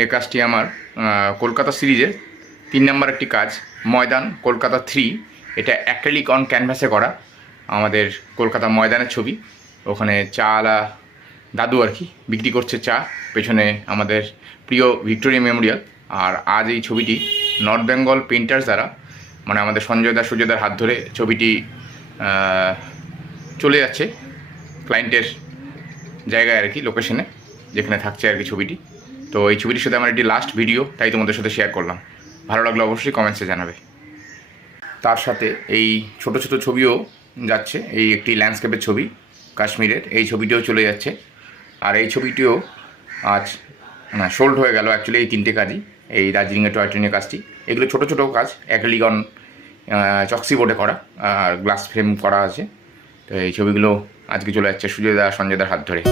এই কাজটি আমার কলকাতা সিরিজের তিন নম্বর একটি কাজ, ময়দান কলকাতা থ্রি। এটা অ্যাক্রেলিক অন ক্যানভাসে করা, আমাদের কলকাতা ময়দানের ছবি। ওখানে চা আলা দাদু আর কি, বিক্রি করছে চা, পেছনে আমাদের প্রিয় ভিক্টোরিয়া মেমোরিয়াল। আর আজ এই ছবিটি নর্থ বেঙ্গল পেন্টার্স দ্বারা মানে আমাদের সঞ্জয় দাস সুজয়দার হাত ধরে ছবিটি চলে যাচ্ছে ক্লায়েন্টের জায়গায় আর কি লোকেশনে যেখানে থাকছে আর কি ছবিটি। তো এই ছবিটির সাথে আমার একটি লাস্ট ভিডিও তাই তোমাদের সাথে শেয়ার করলাম। ভালো লাগলে অবশ্যই কমেন্টসে জানাবে। তার সাথে এই ছোট ছোট ছবিও যাচ্ছে, এই একটি ল্যান্ডস্কেপের ছবি, কাশ্মীরের। এই ছবিটিও চলে যাচ্ছে। আর এই ছবিটিও আজ, না সোল্ড হয়ে গেল অ্যাকচুয়ালি এই তিনটে কাজই, এই দার্জিলিংয়ের টয় ট্রেনের কাজটি। এগুলো ছোটো ছোটো কাজ অ্যাক্রিলিকন চক্সি বোর্ডে করা, আর গ্লাস ফ্রেম করা আছে। তো এই ছবিগুলো আজকে চলে যাচ্ছে সুজয়দা সঞ্জয়দার হাত ধরে।